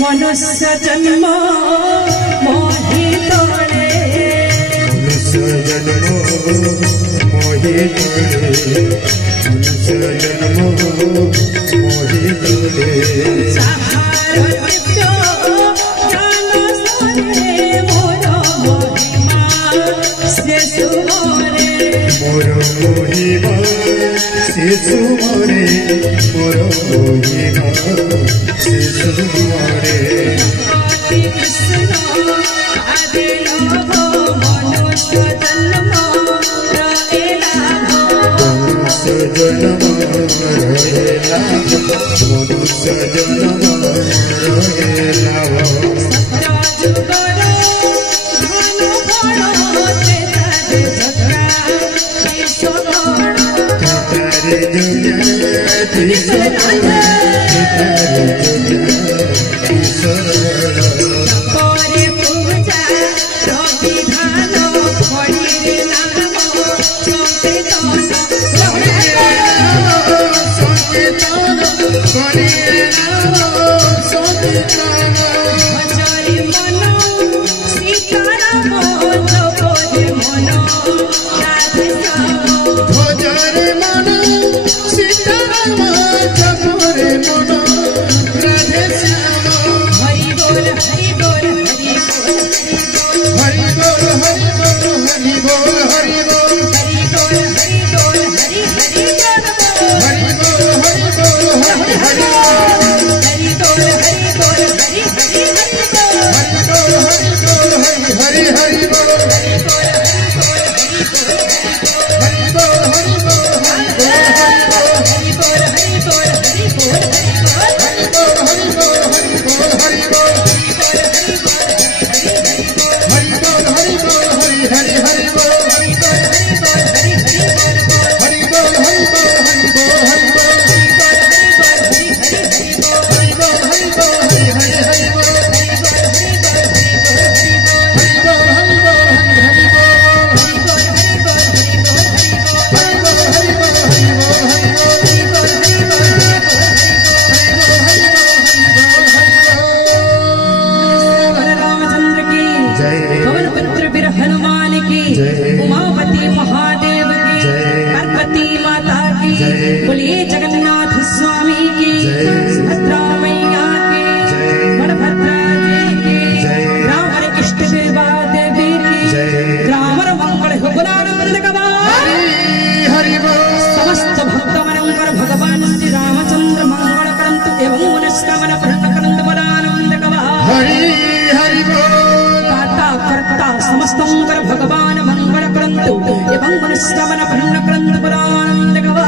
मनुष्य जन्म मोहि तोड़े मनुष्य जन्म मोहि तोड़े मनुष्य जन्म मोहि तोड़े सहार दिव्य ज्ञान सोरे मोर महिमा शेषु मोरे मोर महिमा शेषु मोरे मोर महिमा शेषु मोरे कृष्ण आदि लोभ मनुष्य जन्म रहेला मनुष्य जन्म रहेला मनुष्य जन्म रहेला जुगर धन फल तेता दे झगड़ा ईश्वर तारे जुगा ईश्वर परे पूजा रविधान फड़िरे नाम संकीर्तन भजरे मन सीताराम जपरे मन राधे श्याम भजरे मन सीताराम जपरे मन राधे श्याम हरि बोल हरि बोल हरि बोल हरि बोल हरि बोल हरि बोल हरि बोल हरि बोल हरि बोल हरि हरि बोल हरि बोल हरि बोल हरि हरि हरि बोल हरि बोल हरि हरि बोल हरि बोल हरि बोल हरि हरि बोल हरि बोल उमापति महादेव की पार्वती माता की बोलिए जगन्नाथ स्वामी की भद्रा मैया की बड़भद्रा जी की रामर इष्ट देवा देवी की रामर मंगल हुगुलानंद कदा समस्त भक्त मनंकर भगवान श्री रामचंद्र मंगल करंतु एवं मनस्कामन पूर्ण करंतु बलानंद कदा कर्ता समस्तंकर भगवान मंगल करंतु एवं मनस्कामन पूर्ण करंतु बलानंद कदा